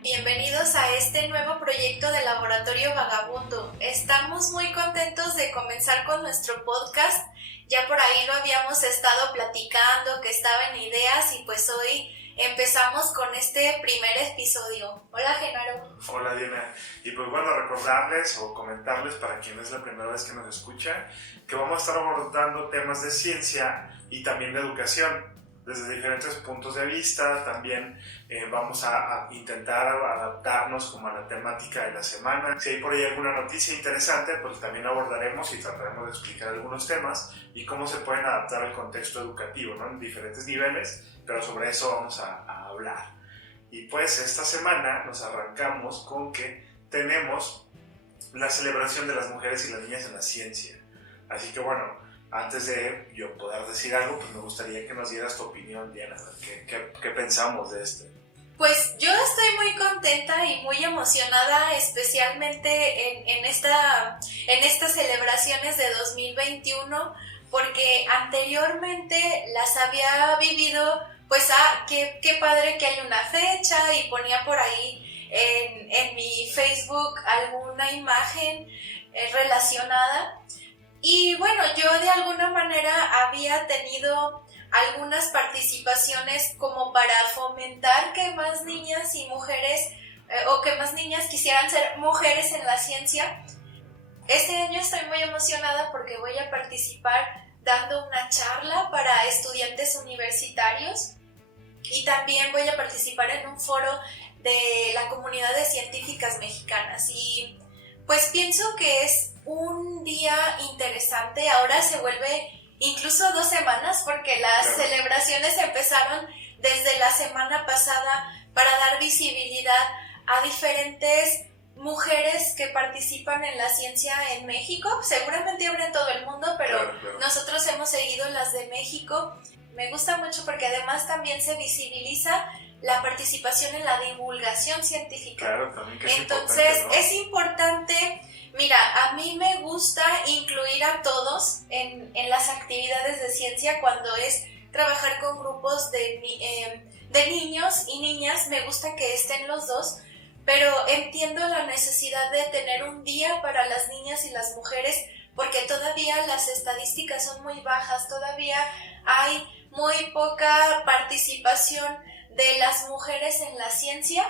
Bienvenidos a este nuevo proyecto de Laboratorio Vagabundo. Estamos muy contentos de comenzar con nuestro podcast. Ya por ahí lo habíamos estado platicando, que estaba en ideas y pues hoy empezamos con este primer episodio. Hola, Genaro. Hola, Diana. Y pues bueno, recordarles o comentarles para quien es la primera vez que nos escucha que vamos a estar abordando temas de ciencia y también de educación desde diferentes puntos de vista. También vamos a intentar adaptarnos como a la temática de la semana. Si hay por ahí alguna noticia interesante, pues también abordaremos y trataremos de explicar algunos temas y cómo se pueden adaptar al contexto educativo, ¿no? En diferentes niveles, pero sobre eso vamos a hablar. Y pues esta semana nos arrancamos con que tenemos la celebración de las mujeres y las niñas en la ciencia. Así que bueno, antes de yo poder decir algo, pues me gustaría que nos dieras tu opinión, Diana. ¿Qué pensamos de esto? Pues yo estoy muy contenta y muy emocionada, especialmente en estas celebraciones de 2021, porque anteriormente las había vivido, pues qué padre que hay una fecha, y ponía por ahí en mi Facebook alguna imagen relacionada. Y bueno, yo de alguna manera había tenido algunas participaciones como para fomentar que más niñas y mujeres o que más niñas quisieran ser mujeres en la ciencia. Este año estoy muy emocionada porque voy a participar dando una charla para estudiantes universitarios y también voy a participar en un foro de la comunidad de científicas mexicanas. Y pues pienso que es un día interesante. Ahora se vuelve incluso 2 semanas porque las celebraciones empezaron desde la semana pasada para dar visibilidad a diferentes mujeres que participan en la ciencia en México. Seguramente habrá en todo el mundo, pero nosotros hemos seguido las de México. Me gusta mucho porque además también se visibiliza la participación en la divulgación científica. Claro, también que es Entonces, importante, ¿no? es importante. Mira, a mí me gusta incluir a todos en las actividades de ciencia. Cuando es trabajar con grupos de niños y niñas, me gusta que estén los dos, pero entiendo la necesidad de tener un día para las niñas y las mujeres, porque todavía las estadísticas son muy bajas, todavía hay muy poca participación de las mujeres en la ciencia.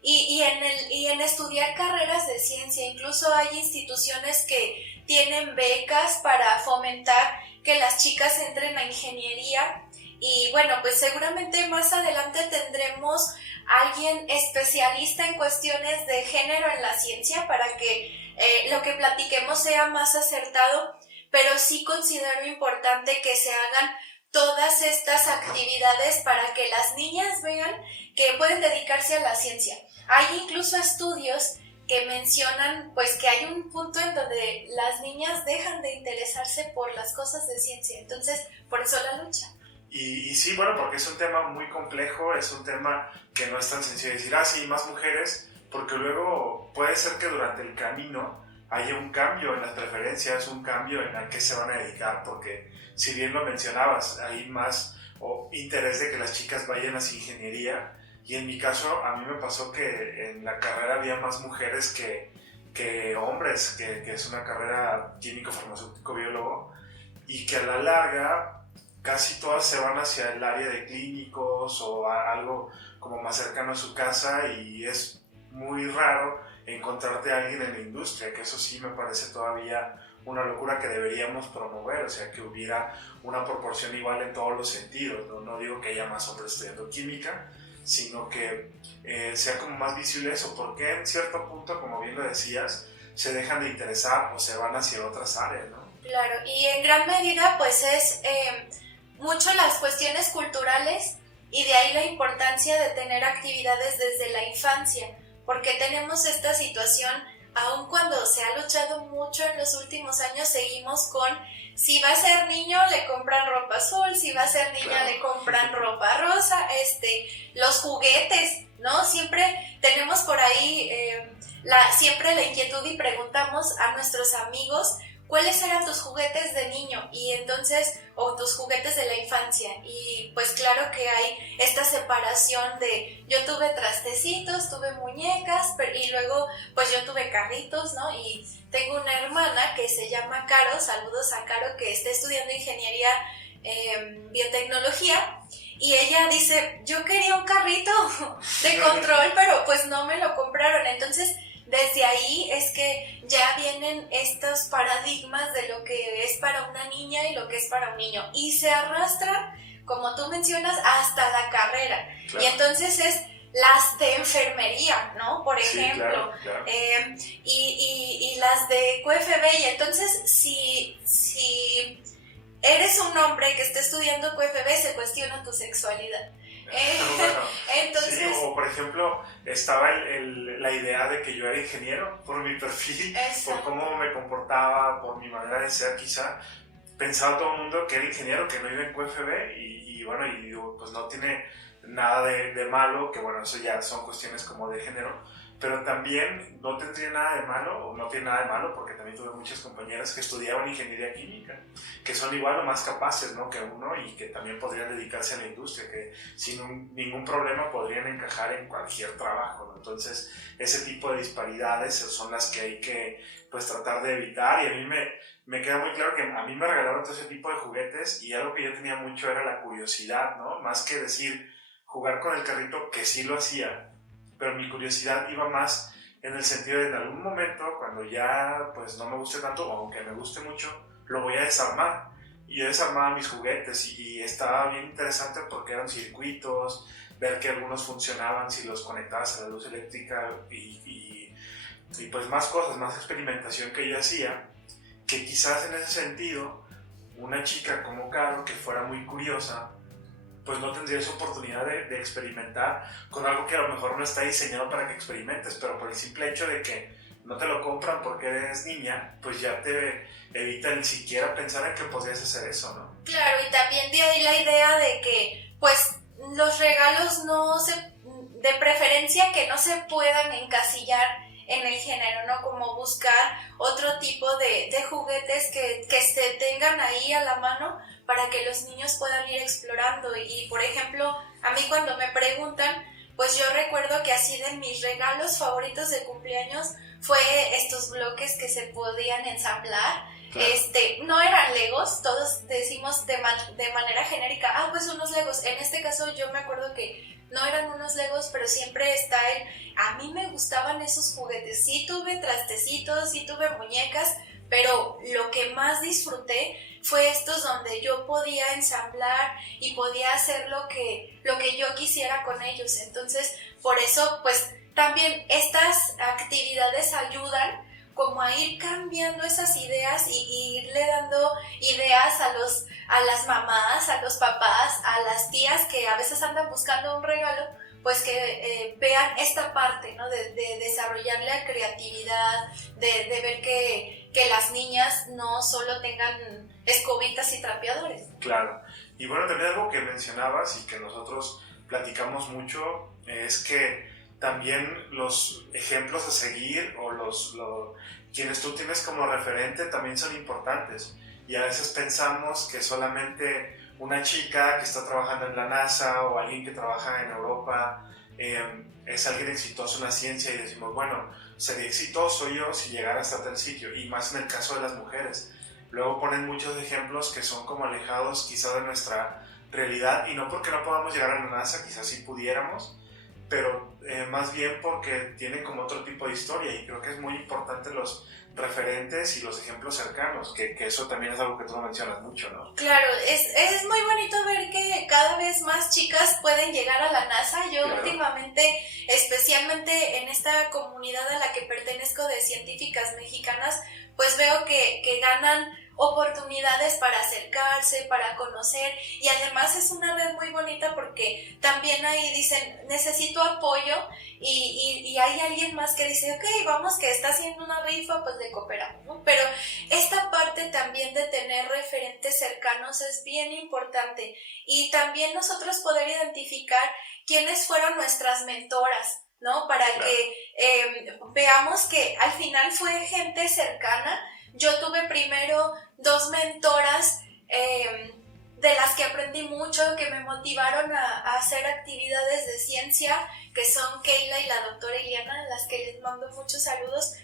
Y en estudiar carreras de ciencia. Incluso hay instituciones que tienen becas para fomentar que las chicas entren a ingeniería. Y bueno, pues seguramente más adelante tendremos a alguien especialista en cuestiones de género en la ciencia para que lo que platiquemos sea más acertado, pero sí considero importante que se hagan todas estas actividades para que las niñas vean que pueden dedicarse a la ciencia. Hay incluso estudios que mencionan pues que hay un punto en donde las niñas dejan de interesarse por las cosas de ciencia. Entonces, por eso la lucha. Y sí, bueno, porque es un tema muy complejo, es un tema que no es tan sencillo decir, sí, más mujeres, porque luego puede ser que durante el camino haya un cambio en las preferencias, un cambio en a qué se van a dedicar, porque si bien lo mencionabas, hay más interés de que las chicas vayan hacia ingeniería. Y en mi caso, a mí me pasó que en la carrera había más mujeres que hombres, que es una carrera químico, farmacéutico, biólogo, y que a la larga casi todas se van hacia el área de clínicos o algo como más cercano a su casa, y es muy raro encontrarte a alguien en la industria, que eso sí me parece todavía una locura que deberíamos promover, o sea, que hubiera una proporción igual en todos los sentidos. No digo que haya más hombres estudiando química, sino que sea como más visible eso, porque en cierto punto, como bien lo decías, se dejan de interesar o se van hacia otras áreas, ¿no? Claro, y en gran medida pues es mucho las cuestiones culturales, y de ahí la importancia de tener actividades desde la infancia, porque tenemos esta situación, aun cuando se ha luchado mucho en los últimos años, seguimos con si va a ser niño le compran ropa azul, si va a ser niña le compran ropa rosa, los juguetes, ¿no? Siempre tenemos por ahí siempre la inquietud y preguntamos a nuestros amigos ¿cuáles eran tus juguetes de niño? Y entonces, o tus juguetes de la infancia. Y pues claro que hay esta separación de, yo tuve trastecitos, tuve muñecas, y luego pues yo tuve carritos, ¿no? Y tengo una hermana que se llama Caro, saludos a Caro, que está estudiando ingeniería biotecnología, y ella dice, yo quería un carrito de control, pero pues no me lo compraron. Entonces, desde ahí es que ya vienen estos paradigmas de lo que es para una niña y lo que es para un niño, y se arrastran, como tú mencionas, hasta la carrera. Claro. Y entonces es las de enfermería, ¿no? Por ejemplo, sí, claro. Y las de QFB. Y entonces, si eres un hombre que está estudiando QFB, se cuestiona tu sexualidad. Bueno, entonces, sí, o por ejemplo, estaba la idea de que yo era ingeniero por mi perfil, exacto, por cómo me comportaba, por mi manera de ser quizá. Pensaba todo el mundo que era ingeniero, que no iba en QFB, y bueno, y digo, pues no tiene nada de malo, que bueno, eso ya son cuestiones como de género, pero también no tendría nada de malo, o no tiene nada de malo, porque también tuve muchas compañeras que estudiaban ingeniería química, que son igual o más capaces, ¿no?, que uno, y que también podrían dedicarse a la industria, que sin ningún problema podrían encajar en cualquier trabajo, ¿no? Entonces, ese tipo de disparidades son las que hay que, pues, tratar de evitar, y a mí me queda muy claro que a mí me regalaron todo ese tipo de juguetes, y algo que yo tenía mucho era la curiosidad, ¿no? Más que decir, jugar con el carrito, que sí lo hacía, pero mi curiosidad iba más en el sentido de en algún momento, cuando ya pues no me guste tanto, o aunque me guste mucho, lo voy a desarmar. Y yo desarmaba mis juguetes, y estaba bien interesante porque eran circuitos, ver que algunos funcionaban si los conectabas a la luz eléctrica, y pues más cosas, más experimentación que yo hacía, que quizás en ese sentido, una chica como Caro, que fuera muy curiosa, pues no tendrías oportunidad de experimentar con algo que a lo mejor no está diseñado para que experimentes, pero por el simple hecho de que no te lo compran porque eres niña, pues ya te evita el siquiera pensar en que podrías hacer eso, ¿no? Claro, y también de ahí la idea de que, pues, los regalos de preferencia que no se puedan encasillar en el género, ¿no? Como buscar otro tipo de juguetes que se tengan ahí a la mano para que los niños puedan ir explorando. Y por ejemplo, a mí cuando me preguntan, pues yo recuerdo que así de mis regalos favoritos de cumpleaños fue estos bloques que se podían ensamblar. Claro. No eran Legos, todos decimos de manera genérica, pues unos Legos. En este caso yo me acuerdo que no eran unos Legos, pero siempre está a mí me gustaban esos juguetes. Sí tuve trastecitos, sí tuve muñecas, pero lo que más disfruté fue estos donde yo podía ensamblar y podía hacer lo que yo quisiera con ellos. Entonces, por eso, pues, también estas actividades ayudan como a ir cambiando esas ideas y irle dando ideas a las mamás, a los papás, a las tías que a veces andan buscando un regalo, pues que vean esta parte, ¿no? De desarrollar la creatividad, de ver que las niñas no solo tengan escobitas y trapeadores. Claro. Y bueno, también algo que mencionabas y que nosotros platicamos mucho es que también los ejemplos a seguir o quienes tú tienes como referente también son importantes. Y a veces pensamos que solamente una chica que está trabajando en la NASA o alguien que trabaja en Europa es alguien exitoso en la ciencia, y decimos, bueno, sería exitoso yo si llegara hasta tal sitio, y más en el caso de las mujeres. Luego ponen muchos ejemplos que son como alejados quizá de nuestra realidad, y no porque no podamos llegar a la NASA, quizás sí pudiéramos, pero más bien porque tienen como otro tipo de historia, y creo que es muy importante los referentes y los ejemplos cercanos, que eso también es algo que tú mencionas mucho, ¿no? Claro, es muy bonito ver que cada vez más chicas pueden llegar a la NASA. Yo claro. Últimamente, especialmente en esta comunidad a la que pertenezco de científicas mexicanas, pues veo que ganan oportunidades para acercarse, para conocer, y además es una red muy bonita porque también ahí dicen, necesito apoyo, y hay alguien más que dice, ok, vamos, que está haciendo una rifa, pues le cooperamos, ¿no? Pero esta parte también de tener referentes cercanos es bien importante, y también nosotros poder identificar quiénes fueron nuestras mentoras, ¿no? Para claro. Que veamos que al final fue gente cercana. yo tuve primero 2 mentoras de las que aprendí mucho, que me motivaron a hacer actividades de ciencia, que son Keila y la doctora Iliana, a las que les mando muchos saludos.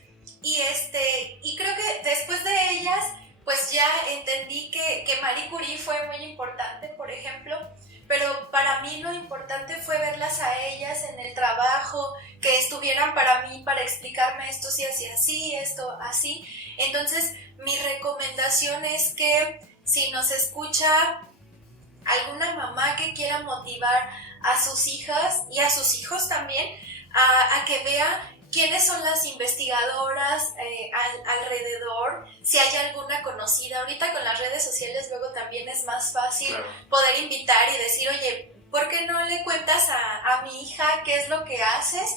Y creo que después de ellas, pues ya entendí que Marie Curie fue muy importante, por ejemplo, pero para mí lo importante fue verlas a ellas en el trabajo, que estuvieran para mí para explicarme esto se hacía así, esto así. Entonces, mi recomendación es que si nos escucha alguna mamá que quiera motivar a sus hijas y a sus hijos también a que vea quiénes son las investigadoras alrededor, si hay alguna conocida. Ahorita con las redes sociales luego también es más fácil poder invitar y decir, oye, ¿por qué no le cuentas a mi hija qué es lo que haces?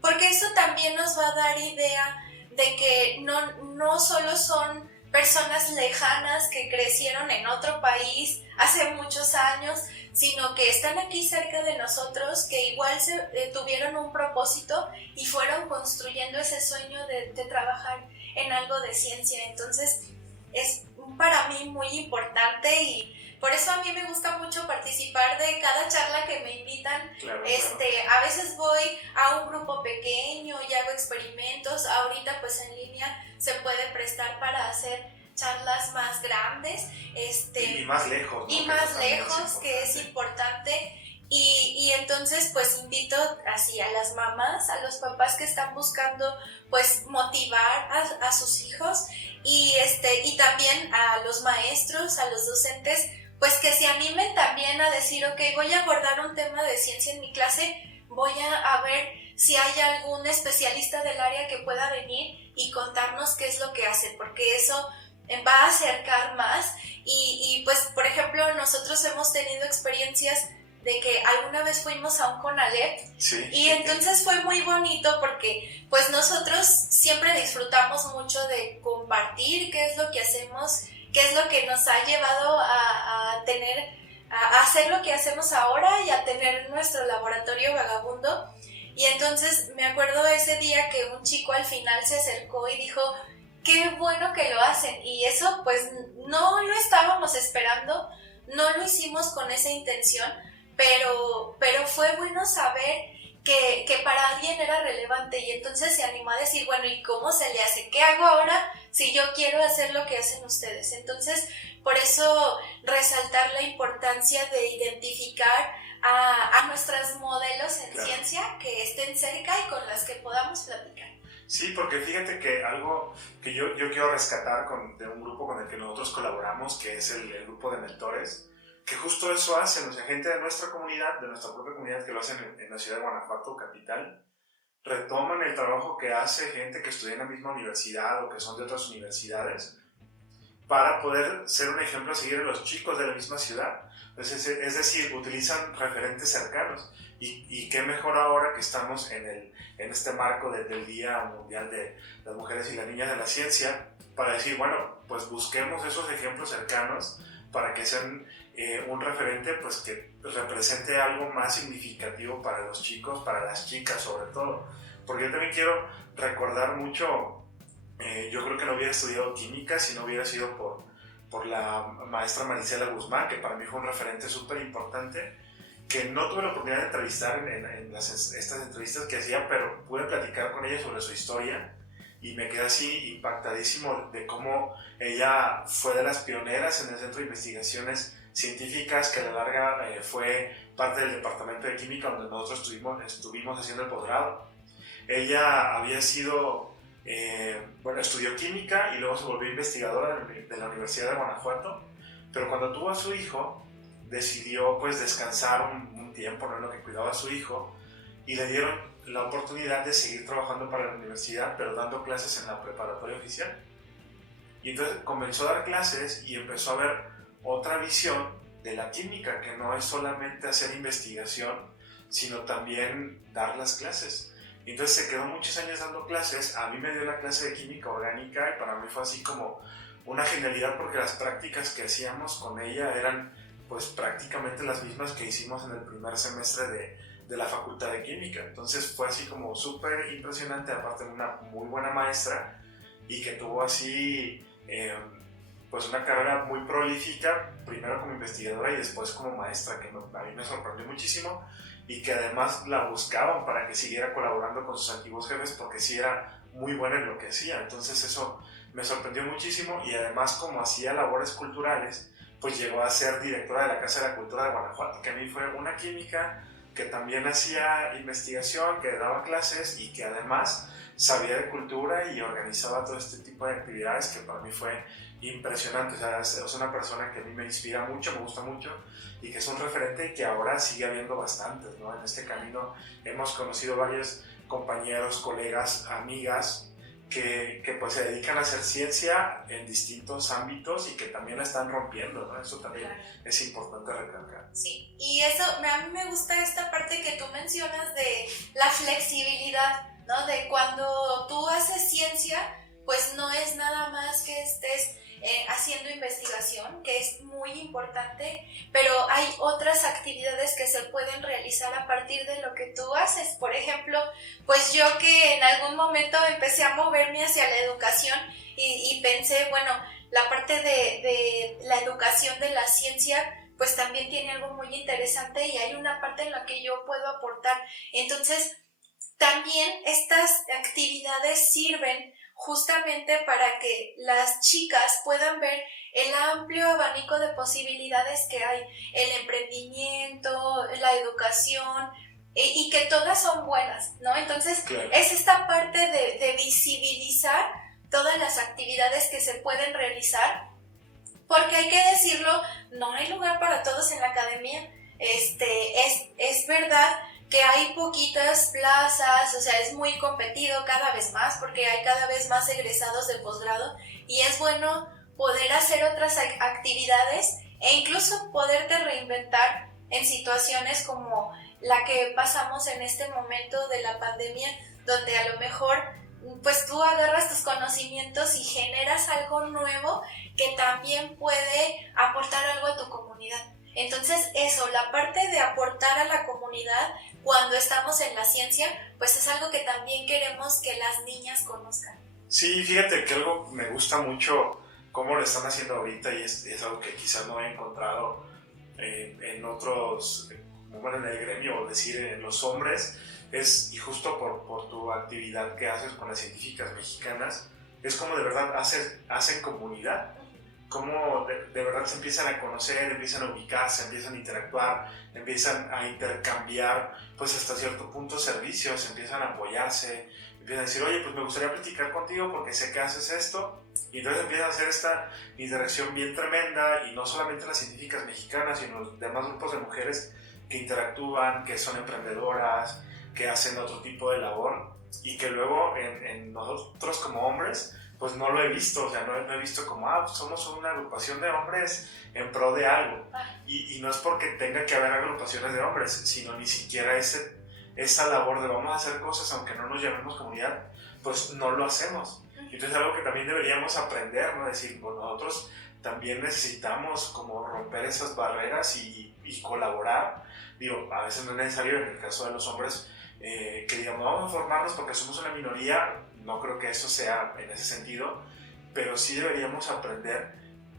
Porque eso también nos va a dar idea de que no solo son personas lejanas que crecieron en otro país hace muchos años, sino que están aquí cerca de nosotros, que igual tuvieron un propósito y fueron construyendo ese sueño de trabajar en algo de ciencia. Entonces es para mí muy importante y por eso a mí me gusta mucho participar de cada charla que me invitan. Claro. A veces voy a un grupo pequeño y hago experimentos. Ahorita pues en línea se puede prestar para hacer charlas más grandes y más lejos, ¿no? Y más lejos, que es importante. Y entonces pues invito así a las mamás, a los papás que están buscando pues motivar a sus hijos y también a los maestros, a los docentes, pues que se animen también a decir, ok, voy a abordar un tema de ciencia en mi clase, voy a ver si hay algún especialista del área que pueda venir y contarnos qué es lo que hace, porque eso va a acercar más y pues por ejemplo nosotros hemos tenido experiencias de que alguna vez fuimos a un CONALEP y entonces fue muy bonito porque pues nosotros siempre disfrutamos mucho de compartir qué es lo que hacemos, qué es lo que nos ha llevado a hacer lo que hacemos ahora y a tener nuestro laboratorio vagabundo. Y entonces me acuerdo ese día que un chico al final se acercó y dijo, qué bueno que lo hacen, y eso pues no lo estábamos esperando, no lo hicimos con esa intención, pero fue bueno saber que para alguien era relevante y entonces se animó a decir, bueno, ¿y cómo se le hace? ¿Qué hago ahora si yo quiero hacer lo que hacen ustedes? Entonces, por eso resaltar la importancia de identificar a nuestros modelos en ciencia que estén cerca y con las que podamos platicar. Sí, porque fíjate que algo que yo quiero rescatar de un grupo con el que nosotros colaboramos, que es el grupo de mentores, que justo eso hacen, o sea, gente de nuestra comunidad, de nuestra propia comunidad, que lo hacen en la ciudad de Guanajuato, capital, retoman el trabajo que hace gente que estudia en la misma universidad o que son de otras universidades, para poder ser un ejemplo a seguir a los chicos de la misma ciudad. Entonces, es decir, utilizan referentes cercanos. Y qué mejor ahora que estamos en este marco del Día Mundial de las Mujeres y las Niñas de la Ciencia, para decir, bueno, pues busquemos esos ejemplos cercanos para que sean un referente pues que represente algo más significativo para los chicos, para las chicas sobre todo. Porque yo también quiero recordar mucho, yo creo que no hubiera estudiado química si no hubiera sido por la maestra Marisela Guzmán, que para mí fue un referente súper importante, que no tuve la oportunidad de entrevistar en estas entrevistas que hacía, pero pude platicar con ella sobre su historia y me quedé así impactadísimo de cómo ella fue de las pioneras en el Centro de Investigaciones Científicas, que a la larga fue parte del Departamento de Química donde nosotros estuvimos haciendo el posgrado. Ella había sido, estudió química y luego se volvió investigadora de la Universidad de Guanajuato, pero cuando tuvo a su hijo decidió pues descansar un tiempo, ¿no?, en lo que cuidaba a su hijo, y le dieron la oportunidad de seguir trabajando para la universidad, pero dando clases en la preparatoria oficial. Y entonces comenzó a dar clases y empezó a ver otra visión de la química, que no es solamente hacer investigación, sino también dar las clases. Y entonces se quedó muchos años dando clases. A mí me dio la clase de química orgánica y para mí fue así como una genialidad, porque las prácticas que hacíamos con ella eran pues prácticamente las mismas que hicimos en el primer semestre de la Facultad de Química. Entonces fue así como súper impresionante, aparte de una muy buena maestra y que tuvo así pues una carrera muy prolífica, primero como investigadora y después como maestra, que a mí me sorprendió muchísimo, y que además la buscaban para que siguiera colaborando con sus antiguos jefes porque sí era muy buena en lo que hacía. Entonces eso me sorprendió muchísimo, y además como hacía labores culturales, pues llegó a ser directora de la Casa de la Cultura de Guanajuato, que a mí fue una química que también hacía investigación, que daba clases y que además sabía de cultura y organizaba todo este tipo de actividades, que para mí fue impresionante. O sea, es una persona que a mí me inspira mucho, me gusta mucho, y que es un referente y que ahora sigue habiendo bastantes, ¿no? En este camino hemos conocido varios compañeros, colegas, amigas que pues se dedican a hacer ciencia en distintos ámbitos y que también la están rompiendo, ¿no? Eso también es importante recalcar. Sí, y eso, a mí me gusta esta parte que tú mencionas de la flexibilidad, ¿no? De cuando tú haces ciencia, pues no es nada más que estés haciendo investigación, que es muy importante, pero hay otras actividades que se pueden realizar a partir de lo que tú haces. Por ejemplo, pues yo que en algún momento empecé a moverme hacia la educación y pensé, bueno, la parte de la educación de la ciencia pues también tiene algo muy interesante y hay una parte en la que yo puedo aportar. Entonces, también estas actividades sirven justamente para que las chicas puedan ver el amplio abanico de posibilidades que hay, el emprendimiento, la educación, y que todas son buenas, ¿no? Entonces, claro, es esta parte de visibilizar todas las actividades que se pueden realizar, porque hay que decirlo, no hay lugar para todos en la academia. Es verdad que hay poquitas plazas, o sea, es muy competido cada vez más porque hay cada vez más egresados de posgrado y es bueno poder hacer otras actividades e incluso poderte reinventar en situaciones como la que pasamos en este momento de la pandemia, donde a lo mejor pues tú agarras tus conocimientos y generas algo nuevo que también puede aportar algo a tu comunidad. Entonces eso, la parte de aportar a la comunidad cuando estamos en la ciencia, pues es algo que también queremos que las niñas conozcan. Sí, fíjate que algo me gusta mucho cómo lo están haciendo ahorita y es algo que quizás no he encontrado en otros, bueno, en el gremio, o decir, en los hombres, y justo por tu actividad que haces con las científicas mexicanas, es como de verdad hacen comunidad, como de verdad se empiezan a conocer, empiezan a ubicarse, empiezan a interactuar, empiezan a intercambiar, pues hasta cierto punto servicios, empiezan a apoyarse, empiezan a decir, oye, pues me gustaría platicar contigo porque sé que haces esto, y entonces empiezan a hacer esta interacción bien tremenda, y no solamente las científicas mexicanas, sino los demás grupos de mujeres que interactúan, que son emprendedoras, que hacen otro tipo de labor, y que luego en nosotros como hombres, pues no lo he visto, o sea, no he visto como, pues somos una agrupación de hombres en pro de algo, y no es porque tenga que haber agrupaciones de hombres, sino ni siquiera esa labor de vamos a hacer cosas aunque no nos llamemos comunidad, pues no lo hacemos. Entonces es algo que también deberíamos aprender, ¿no? Decir, pues nosotros también necesitamos como romper esas barreras y colaborar. Digo, a veces no es necesario, en el caso de los hombres, que digamos, vamos a formarnos porque somos una minoría. No creo que eso sea en ese sentido, pero sí deberíamos aprender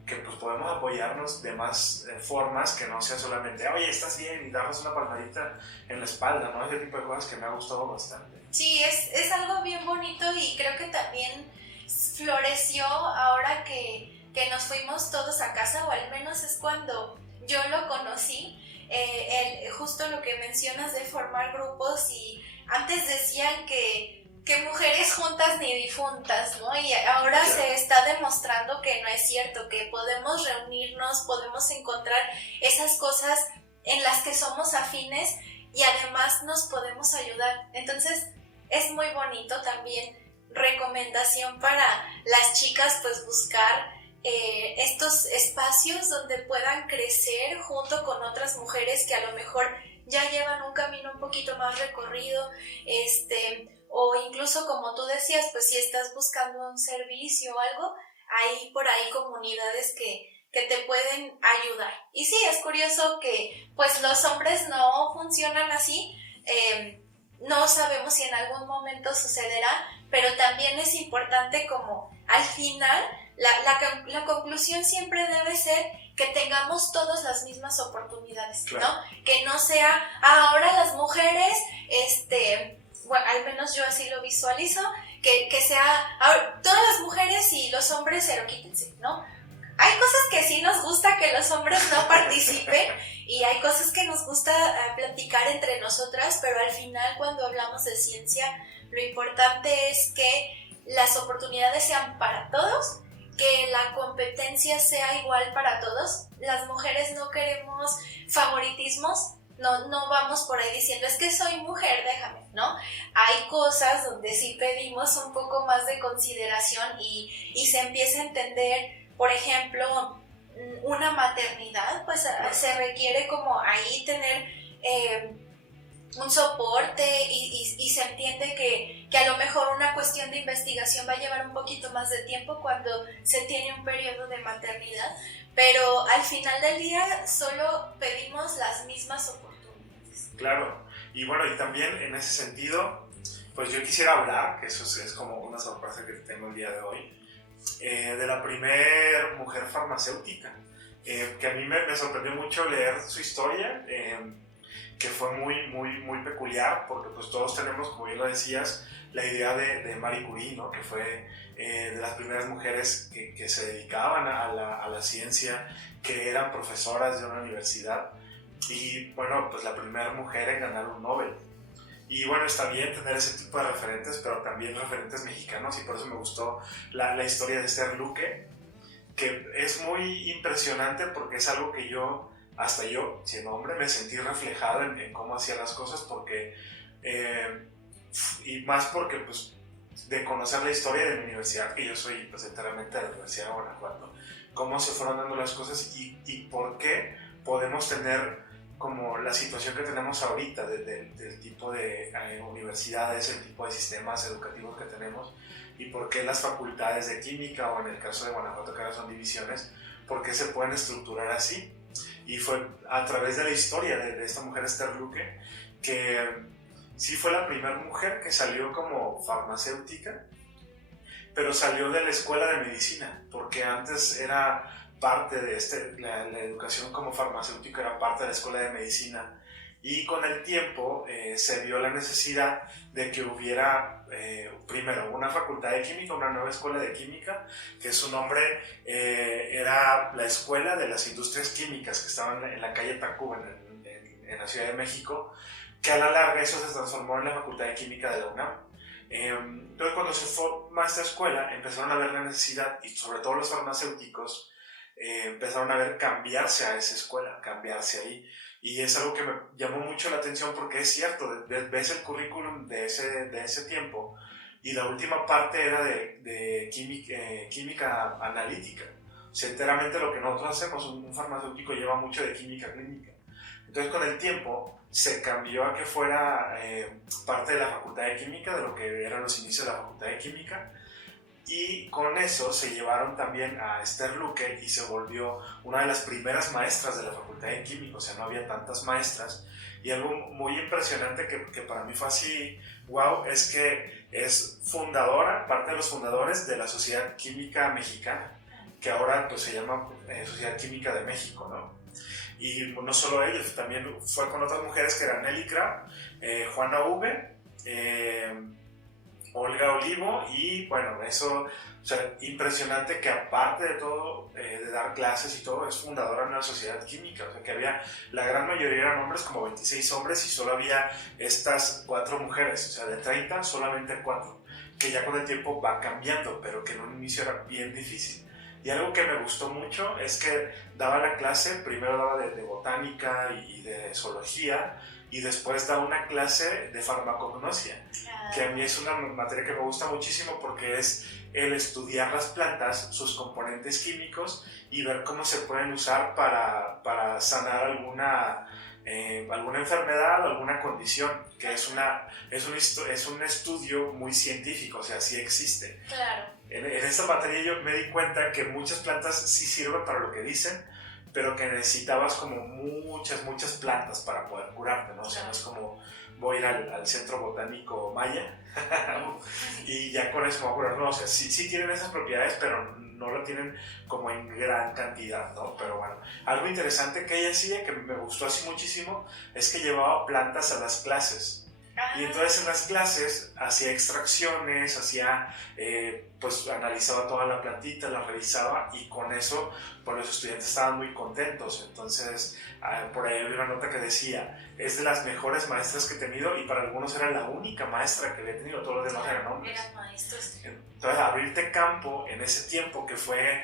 que pues podemos apoyarnos de más formas, que no sea solamente, oye, estás bien, y darnos una palmadita en la espalda, ¿no? Ese tipo de cosas que me ha gustado bastante. Sí, es algo bien bonito y creo que también floreció ahora que nos fuimos todos a casa, o al menos es cuando yo lo conocí, justo lo que mencionas de formar grupos, y antes decían que mujeres juntas ni difuntas, ¿no? Y ahora se está demostrando que no es cierto, que podemos reunirnos, podemos encontrar esas cosas en las que somos afines y además nos podemos ayudar. Entonces es muy bonito también, recomendación para las chicas, pues buscar estos espacios donde puedan crecer junto con otras mujeres que a lo mejor ya llevan un camino un poquito más recorrido, o incluso como tú decías, pues si estás buscando un servicio o algo, hay por ahí comunidades que te pueden ayudar. Y sí, es curioso que pues los hombres no funcionan así, no sabemos si en algún momento sucederá, pero también es importante como al final la conclusión siempre debe ser que tengamos todas las mismas oportunidades, claro, ¿no? Que no sea, ahora las mujeres, bueno, al menos yo así lo visualizo, que sea, ahora, todas las mujeres y los hombres cero quítense, ¿no? Hay cosas que sí nos gusta que los hombres no participen y hay cosas que nos gusta platicar entre nosotras, pero al final cuando hablamos de ciencia, lo importante es que las oportunidades sean para todos, que la competencia sea igual para todos. Las mujeres no queremos favoritismos, no vamos por ahí diciendo, es que soy mujer, déjame, ¿no? Hay cosas donde sí pedimos un poco más de consideración y se empieza a entender. Por ejemplo, una maternidad, pues se requiere como ahí tener un soporte y se entiende que a lo mejor una cuestión de investigación va a llevar un poquito más de tiempo cuando se tiene un periodo de maternidad, pero al final del día solo pedimos las mismas oportunidades. Claro, y bueno, y también en ese sentido, pues yo quisiera hablar, que eso es como una sorpresa que tengo el día de hoy, de la primer mujer farmacéutica, que a mí me sorprendió mucho leer su historia, que fue muy peculiar, porque pues todos tenemos, como bien lo decías, la idea de Marie Curie, ¿no? Que fue de las primeras mujeres que se dedicaban a la ciencia, que eran profesoras de una universidad, y bueno, pues la primera mujer en ganar un Nobel. Y bueno, está bien tener ese tipo de referentes, pero también referentes mexicanos, y por eso me gustó la historia de Esther Luque, que es muy impresionante porque es algo que hasta yo, siendo hombre, me sentí reflejado en cómo hacía las cosas, porque, y más porque pues, de conocer la historia de mi universidad, que yo soy pues, enteramente de la Universidad de Guanajuato, cómo se fueron dando las cosas y por qué podemos tener como la situación que tenemos ahorita del tipo de universidades, el tipo de sistemas educativos que tenemos y por qué las facultades de química o en el caso de Guanajuato que ahora son divisiones, por qué se pueden estructurar así. Y fue a través de la historia de esta mujer Esther Luque que sí fue la primera mujer que salió como farmacéutica, pero salió de la escuela de medicina, porque antes era parte de la educación como farmacéutico era parte de la escuela de medicina, y con el tiempo se vio la necesidad de que hubiera primero una facultad de química, una nueva escuela de química, que su nombre era la Escuela de las Industrias Químicas, que estaban en la calle Tacuba, en la Ciudad de México, que a la larga eso se transformó en la Facultad de Química de la UNAM. Entonces cuando se formó esta escuela empezaron a ver la necesidad, y sobre todo los farmacéuticos empezaron a ver cambiarse a esa escuela, cambiarse ahí, y es algo que me llamó mucho la atención porque es cierto, ves el currículum de ese tiempo y la última parte era de química analítica, o sea, enteramente lo que nosotros hacemos, un farmacéutico lleva mucho de química clínica. Entonces con el tiempo se cambió a que fuera parte de la Facultad de Química, de lo que eran los inicios de la Facultad de Química, y con eso se llevaron también a Esther Luque y se volvió una de las primeras maestras de la Facultad de Química, o sea, no había tantas maestras, y algo muy impresionante que para mí fue así, wow, es que es fundadora, parte de los fundadores de la Sociedad Química Mexicana, que ahora pues se llama Sociedad Química de México, ¿no? Y no solo ellos, también fue con otras mujeres que eran Nelly Crabb, Juana V, Olga Olivo, y bueno, eso, o sea, impresionante que aparte de todo, de dar clases y todo, es fundadora de una sociedad química, o sea, que había, la gran mayoría eran hombres, como 26 hombres, y solo había estas 4 mujeres, o sea, de 30, solamente 4, que ya con el tiempo va cambiando, pero que en un inicio era bien difícil. Y algo que me gustó mucho es que daba la clase, primero daba de botánica y de zoología, y después da una clase de farmacognosia, que a mí es una materia que me gusta muchísimo porque es el estudiar las plantas, sus componentes químicos y ver cómo se pueden usar para sanar alguna enfermedad o alguna condición, que es un estudio muy científico, o sea, sí existe. Claro. En esta materia yo me di cuenta que muchas plantas sí sirven para lo que dicen, pero que necesitabas como muchas plantas para poder curarte, ¿no? O sea, no es como voy a ir al Centro Botánico Maya y ya con eso me voy a curar. No, o sea, sí tienen esas propiedades, pero no lo tienen como en gran cantidad, ¿no? Pero bueno, algo interesante que ella hacía, que me gustó así muchísimo, es que llevaba plantas a las clases. Y entonces en las clases hacía extracciones, pues analizaba toda la plantita, la revisaba, y con eso pues los estudiantes estaban muy contentos. Entonces por ahí había una nota que decía, es de las mejores maestras que he tenido, y para algunos era la única maestra que había tenido, todos los demás eran hombres. Eran maestros. Entonces abrirte campo en ese tiempo, que fue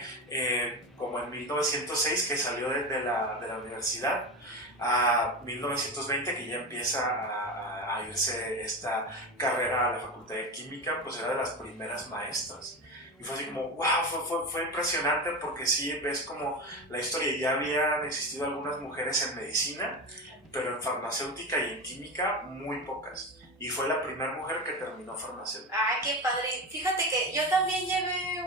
como en 1906 que salió de la universidad, a 1920 que ya empieza a irse esta carrera a la Facultad de Química, pues era de las primeras maestras. Y fue así como, wow, fue impresionante, porque sí ves como la historia. Ya habían existido algunas mujeres en medicina, pero en farmacéutica y en química muy pocas. Y fue la primera mujer que terminó farmacéutica. ¡Ay, qué padre! Fíjate que yo también llevé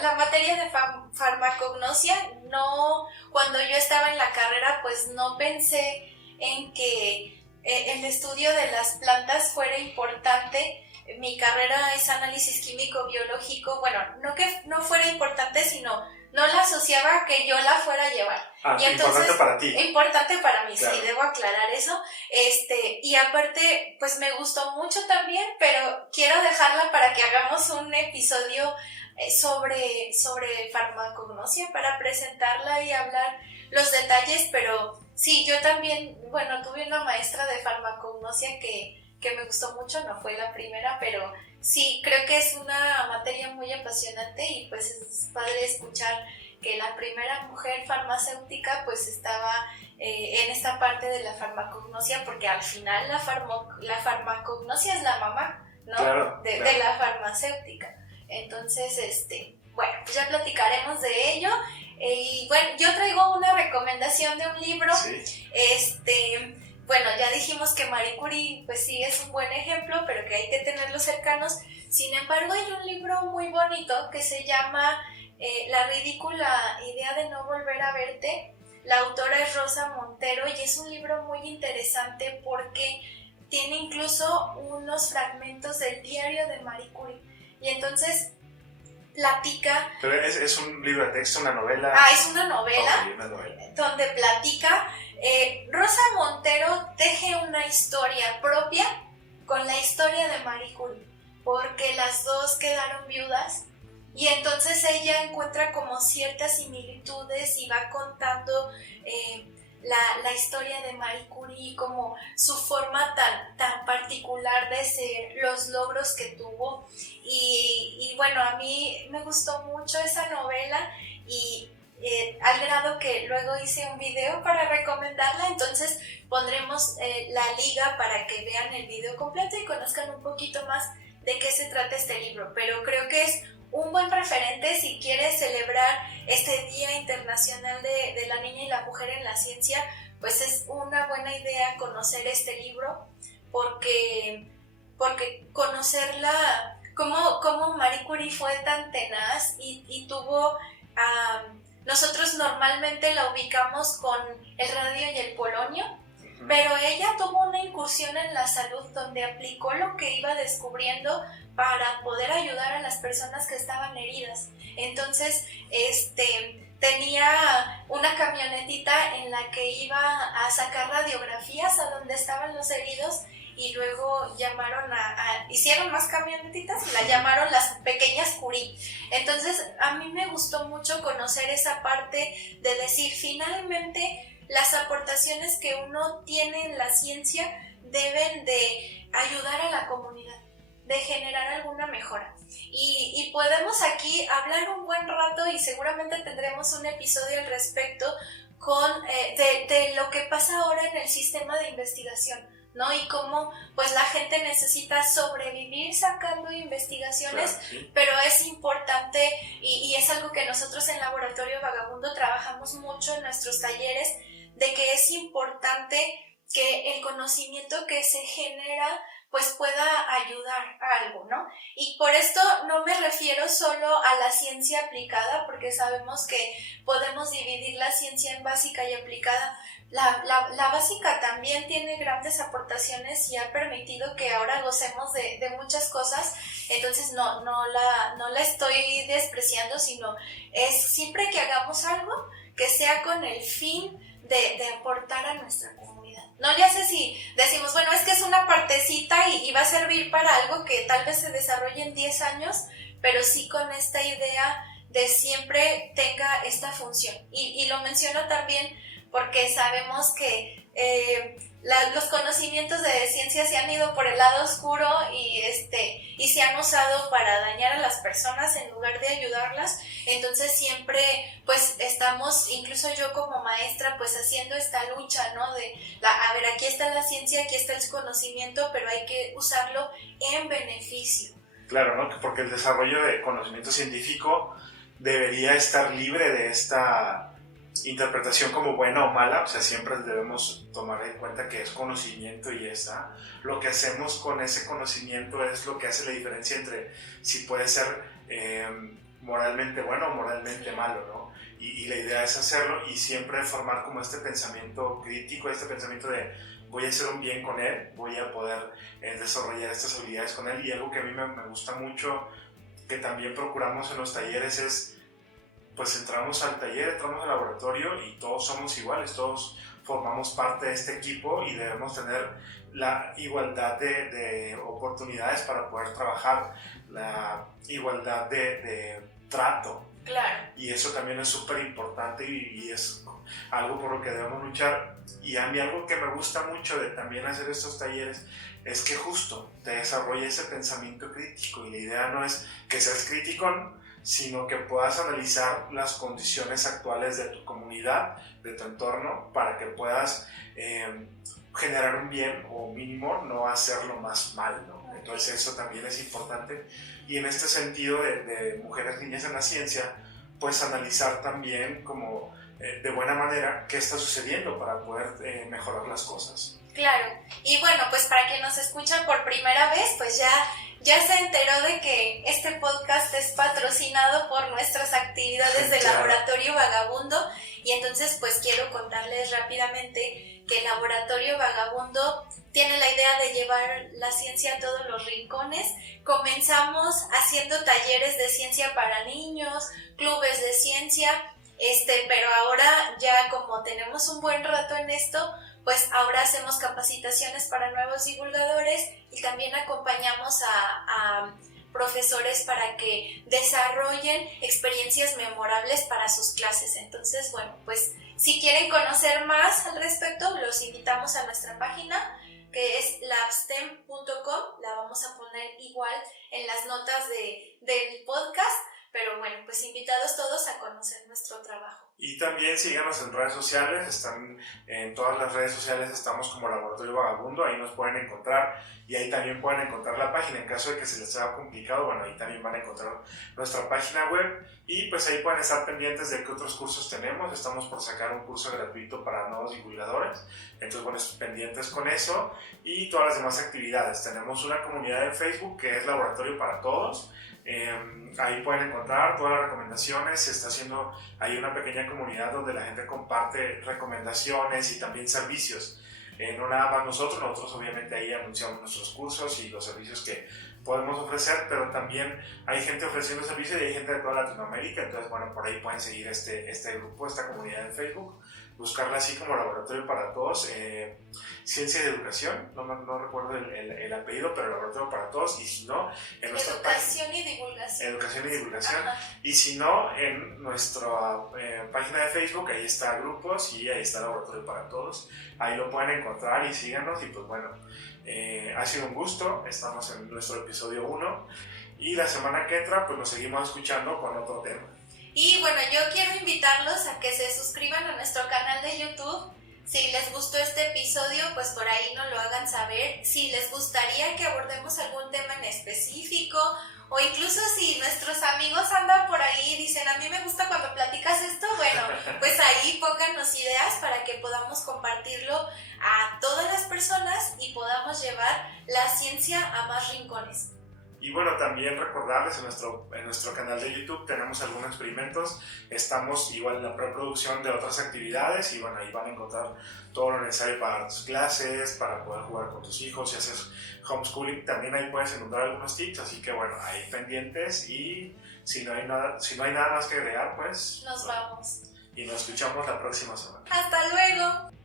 la materia de farmacognosia. No, cuando yo estaba en la carrera, pues no pensé en que el estudio de las plantas fuera importante. Mi carrera es análisis químico-biológico. Bueno, no que no fuera importante, sino no la asociaba a que yo la fuera a llevar. Y entonces, importante para ti. Importante para mí, claro. Sí, debo aclarar eso. Y aparte, pues me gustó mucho también, pero quiero dejarla para que hagamos un episodio sobre farmacognosia, para presentarla y hablar los detalles. Pero sí, yo también, bueno, tuve una maestra de farmacognosia que me gustó mucho, no fue la primera, pero sí, creo que es una materia muy apasionante, y pues es padre escuchar que la primera mujer farmacéutica pues estaba en esta parte de la farmacognosia, porque al final la farmacognosia es la mamá, ¿no? Claro, de la farmacéutica. Entonces, bueno, pues ya platicaremos de ello. Y bueno, yo traigo una recomendación de un libro. Sí. Bueno, ya dijimos que Marie Curie pues sí es un buen ejemplo, pero que hay que tenerlos cercanos. Sin embargo, hay un libro muy bonito que se llama La ridícula idea de no volver a verte. La autora es Rosa Montero, y es un libro muy interesante porque tiene incluso unos fragmentos del diario de Marie Curie. Y entonces platica... Pero es un libro de texto, una novela. Es una novela, okay, una novela. Donde platica... Rosa Montero teje una historia propia con la historia de Marie Curie, porque las dos quedaron viudas, y entonces ella encuentra como ciertas similitudes y va contando la historia de Marie Curie, como su forma tan particular de ser, los logros que tuvo, y bueno, a mí me gustó mucho esa novela, y al grado que luego hice un video para recomendarla. Entonces pondremos la liga para que vean el video completo y conozcan un poquito más de qué se trata este libro. Pero creo que es un buen referente si quieres celebrar este Día Internacional de la Niña y la Mujer en la Ciencia. Pues es una buena idea conocer este libro, porque conocerla, cómo Marie Curie fue tan tenaz y tuvo... nosotros normalmente la ubicamos con el radio y el polonio, pero ella tuvo una incursión en la salud donde aplicó lo que iba descubriendo para poder ayudar a las personas que estaban heridas. Entonces, tenía una camionetita en la que iba a sacar radiografías a donde estaban los heridos, y luego hicieron más camionetitas y la llamaron las pequeñas Curie. Entonces a mí me gustó mucho conocer esa parte de decir, finalmente las aportaciones que uno tiene en la ciencia deben de ayudar a la comunidad, de generar alguna mejora. Y podemos aquí hablar un buen rato, y seguramente tendremos un episodio al respecto de lo que pasa ahora en el sistema de investigación, ¿no? Y cómo pues la gente necesita sobrevivir sacando investigaciones, claro, sí. Pero es importante, y es algo que nosotros en Laboratorio Vagabundo trabajamos mucho en nuestros talleres, de que es importante que el conocimiento que se genera pues pueda ayudar a algo, ¿no? Y por esto no me refiero solo a la ciencia aplicada, porque sabemos que podemos dividir la ciencia en básica y aplicada. La básica también tiene grandes aportaciones y ha permitido que ahora gocemos de muchas cosas, entonces no la estoy despreciando, sino es siempre que hagamos algo que sea con el fin de aportar a nuestra comunidad. No le hace si decimos, bueno, es que es una partecita y va a servir para algo que tal vez se desarrolle en 10 años, pero sí con esta idea de siempre tenga esta función. Y lo menciono también porque sabemos que los conocimientos de ciencia se han ido por el lado oscuro y se han usado para dañar a las personas en lugar de ayudarlas. Entonces siempre pues estamos, incluso yo como maestra, pues haciendo esta lucha, ¿no? A ver, aquí está la ciencia, aquí está el conocimiento, pero hay que usarlo en beneficio. Claro, ¿no? Porque el desarrollo de conocimiento científico debería estar libre de esta interpretación como buena o mala, o sea, siempre debemos tomar en cuenta que es conocimiento y ya está. Lo que hacemos con ese conocimiento es lo que hace la diferencia entre si puede ser moralmente bueno o moralmente malo, ¿no? Y la idea es hacerlo y siempre formar como este pensamiento crítico, este pensamiento de voy a hacer un bien con él, voy a poder desarrollar estas habilidades con él. Y algo que a mí me gusta mucho, que también procuramos en los talleres, es pues entramos al taller, entramos al laboratorio y todos somos iguales, todos formamos parte de este equipo y debemos tener la igualdad de oportunidades para poder trabajar, la igualdad de trato. Claro. Y eso también es súper importante y es algo por lo que debemos luchar. Y a mí algo que me gusta mucho de también hacer estos talleres es que justo te desarrolla ese pensamiento crítico, y la idea no es que seas crítico, sino que puedas analizar las condiciones actuales de tu comunidad, de tu entorno, para que puedas generar un bien o mínimo no hacerlo más mal, ¿no? Entonces eso también es importante. Y en este sentido de mujeres, niñas en la ciencia, pues analizar también como de buena manera qué está sucediendo para poder mejorar las cosas. Claro, y bueno, pues para quien nos escucha por primera vez, pues ya se enteró de que este podcast es patrocinado por nuestras actividades del Laboratorio Vagabundo, y entonces pues quiero contarles rápidamente que el Laboratorio Vagabundo tiene la idea de llevar la ciencia a todos los rincones. Comenzamos haciendo talleres de ciencia para niños, clubes de ciencia, pero ahora ya como tenemos un buen rato en esto, pues ahora hacemos capacitaciones para nuevos divulgadores y también acompañamos a profesores para que desarrollen experiencias memorables para sus clases. Entonces, bueno, pues si quieren conocer más al respecto, los invitamos a nuestra página, que es labstem.com. La vamos a poner igual en las notas del podcast. Pero bueno, pues invitados todos a conocer nuestro trabajo. Y también síganos en redes sociales, están en todas las redes sociales, estamos como Laboratorio Vagabundo, ahí nos pueden encontrar y ahí también pueden encontrar la página. En caso de que se les haga complicado, bueno, ahí también van a encontrar nuestra página web y pues ahí pueden estar pendientes de qué otros cursos tenemos. Estamos por sacar un curso gratuito para nuevos divulgadores, entonces bueno, pendientes con eso y todas las demás actividades. Tenemos una comunidad en Facebook que es Laboratorio para Todos. Ahí pueden encontrar todas las recomendaciones. Se está haciendo ahí una pequeña comunidad donde la gente comparte recomendaciones y también servicios. No nada más nosotros obviamente ahí anunciamos nuestros cursos y los servicios que podemos ofrecer, pero también hay gente ofreciendo servicios y hay gente de toda Latinoamérica. Entonces bueno, por ahí pueden seguir este grupo, esta comunidad en Facebook, buscarla así como Laboratorio para Todos, Ciencia y Educación, no recuerdo el apellido, pero Laboratorio para Todos. Y si no, en nuestra Educación y Divulgación. Educación y Divulgación. Ajá. Y si no, en nuestra página de Facebook, ahí está Grupos y ahí está Laboratorio para Todos. Ahí lo pueden encontrar y síganos. Y pues bueno, ha sido un gusto. Estamos en nuestro episodio 1 y la semana que entra pues nos seguimos escuchando con otro tema. Y bueno, yo quiero invitarlos a que se suscriban a nuestro canal de YouTube. Si les gustó este episodio, pues por ahí nos lo hagan saber. Si les gustaría que abordemos algún tema en específico público, o incluso si nuestros amigos andan por ahí y dicen, a mí me gusta cuando platicas esto, bueno, pues ahí póngannos ideas para que podamos compartirlo a todas las personas y podamos llevar la ciencia a más rincones. Y bueno, también recordarles, en nuestro canal de YouTube tenemos algunos experimentos, estamos igual en la preproducción de otras actividades y bueno, ahí van a encontrar todo lo necesario para tus clases, para poder jugar con tus hijos, si haces homeschooling, también ahí puedes encontrar algunos tips, así que bueno, ahí pendientes y si no hay nada más que agregar, pues nos vamos. Y nos escuchamos la próxima semana. ¡Hasta luego!